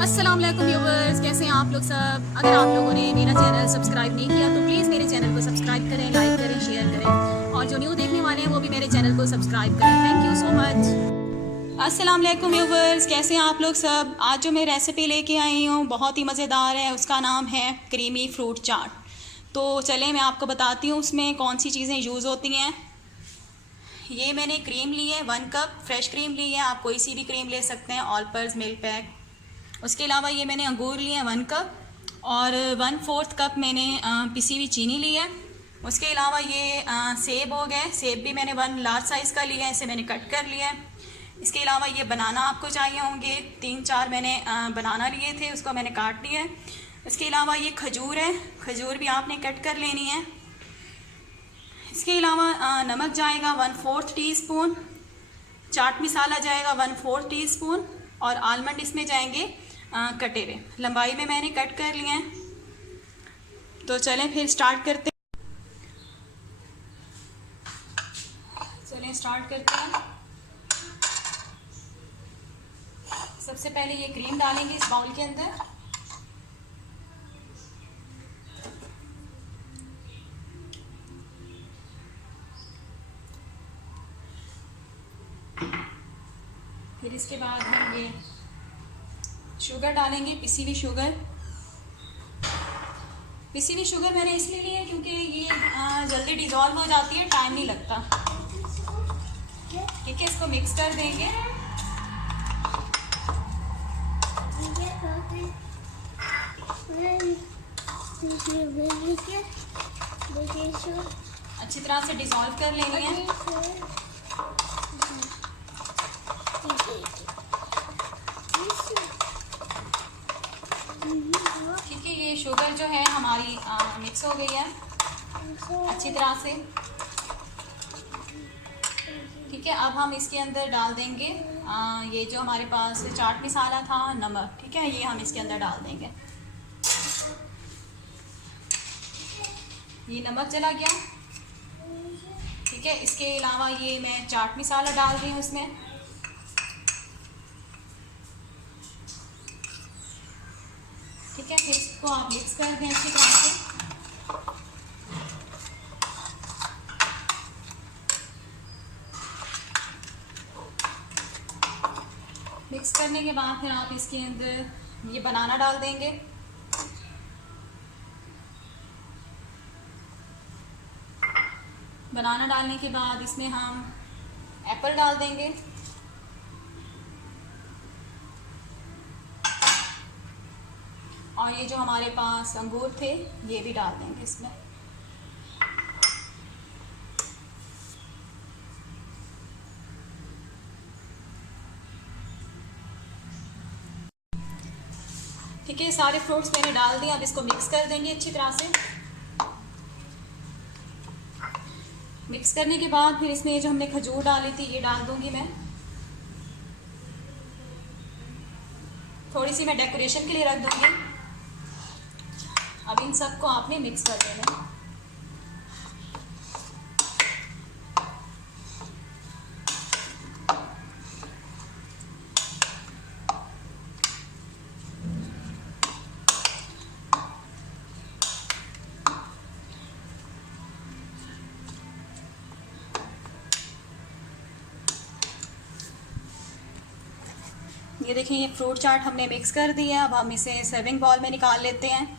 अस्सलाम वालेकुम व्यूवर्स, कैसे हैं आप लोग सब। अगर आप लोगों ने मेरा चैनल सब्सक्राइब नहीं किया तो प्लीज़ मेरे चैनल को सब्सक्राइब करें, लाइक करें, शेयर करें और जो न्यू देखने वाले हैं वो भी मेरे चैनल को सब्सक्राइब करें। Thank you so much. अस्सलाम वालेकुम व्यूवर्स, कैसे हैं आप लोग सब। आज जो मैं रेसिपी लेके आई हूँ बहुत ही मज़ेदार है, उसका नाम है क्रीमी फ्रूट चाट। तो चलें मैं आपको बताती हूँ उसमें कौन सी चीज़ें यूज़ होती हैं। ये मैंने क्रीम ली है 1 कप, फ्रेश क्रीम ली है, आप कोई सी भी क्रीम ले सकते हैं, ऑल पर्स मिल्क पैक। उसके अलावा ये मैंने अंगूर लिए हैं 1 कप और 1/4 कप मैंने पिसी हुई चीनी ली है। उसके अलावा ये सेब हो गए, सेब भी मैंने 1 लार्ज साइज़ का लिया है, इसे मैंने कट कर लिया है। इसके अलावा ये बनाना आपको चाहिए होंगे, 3-4 मैंने बनाना लिए थे, उसको मैंने काट लिया है। इसके अलावा ये खजूर है, खजूर भी आपने कट कर लेनी है। इसके अलावा नमक जाएगा 1/4 टीस्पून, चाट मसाला जाएगा 1/4 टीस्पून और आलमंड इसमें जाएंगे कटे हुए, लंबाई में मैंने कट कर लिए हैं। तो चलें फिर स्टार्ट करते हैं। सबसे पहले ये क्रीम डालेंगे इस बाउल के अंदर। फिर इसके बाद हम ये शुगर डालेंगे, पिसी हुई शुगर। पिसी हुई शुगर मैंने इसलिए ली है क्योंकि ये जल्दी डिज़ोल्व हो जाती है, टाइम नहीं लगता। ठीक है, इसको मिक्स कर देंगे। अच्छी तरह से डिज़ोल्व कर लेनी है। ठीक है, ये शुगर जो है हमारी मिक्स हो गई है अच्छी तरह से। ठीक है, अब हम इसके अंदर डाल देंगे ये जो हमारे पास चाट मसाला था, नमक। ठीक है, ये हम इसके अंदर डाल देंगे। ये नमक चला गया। ठीक है, इसके अलावा ये मैं चाट मसाला डाल रही हूँ इसमें। ठीक है, फिर इसको आप मिक्स कर दें अच्छी तरह से। मिक्स करने के बाद फिर आप इसके अंदर ये बनाना डाल देंगे। बनाना डालने के बाद इसमें हम एप्पल डाल देंगे। और ये जो हमारे पास अंगूर थे ये भी डाल देंगे इसमें। ठीक है, सारे फ्रूट्स मैंने डाल दिए। अब इसको मिक्स कर देंगे अच्छी तरह से। मिक्स करने के बाद फिर इसमें ये जो हमने खजूर डाली थी ये डाल दूंगी मैं। थोड़ी सी मैं डेकोरेशन के लिए रख दूंगी। अब इन सबको आपने मिक्स कर देना है। ये देखें, ये फ्रूट चाट हमने मिक्स कर दी है। अब हम इसे सर्विंग बाउल में निकाल लेते हैं।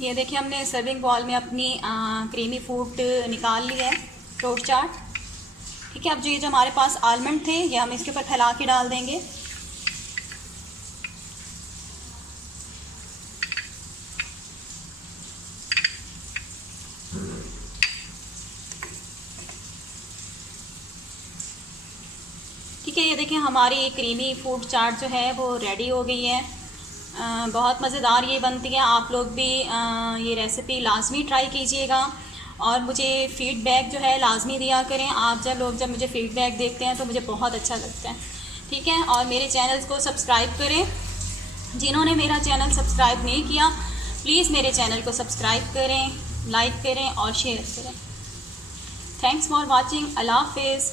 ये देखिए, हमने सर्विंग बाउल में अपनी क्रीमी फ्रूट निकाल ली है, फ्रूट चाट। ठीक है, अब जो हमारे पास आलमंड थे ये हम इसके ऊपर फैला के डाल देंगे। ठीक है, ये देखिए हमारी क्रीमी फ्रूट चाट जो है वो रेडी हो गई है। बहुत मज़ेदार ये बनती है। आप लोग भी ये रेसिपी लाजमी ट्राई कीजिएगा और मुझे फ़ीडबैक जो है लाजमी दिया करें। आप जब मुझे फ़ीडबैक देखते हैं तो मुझे बहुत अच्छा लगता है। ठीक है, और मेरे चैनल को सब्सक्राइब करें। जिन्होंने मेरा चैनल सब्सक्राइब नहीं किया प्लीज़ मेरे चैनल को सब्सक्राइब करें, लाइक करें और शेयर करें। Thanks for watching. अल्लाह हाफिज़।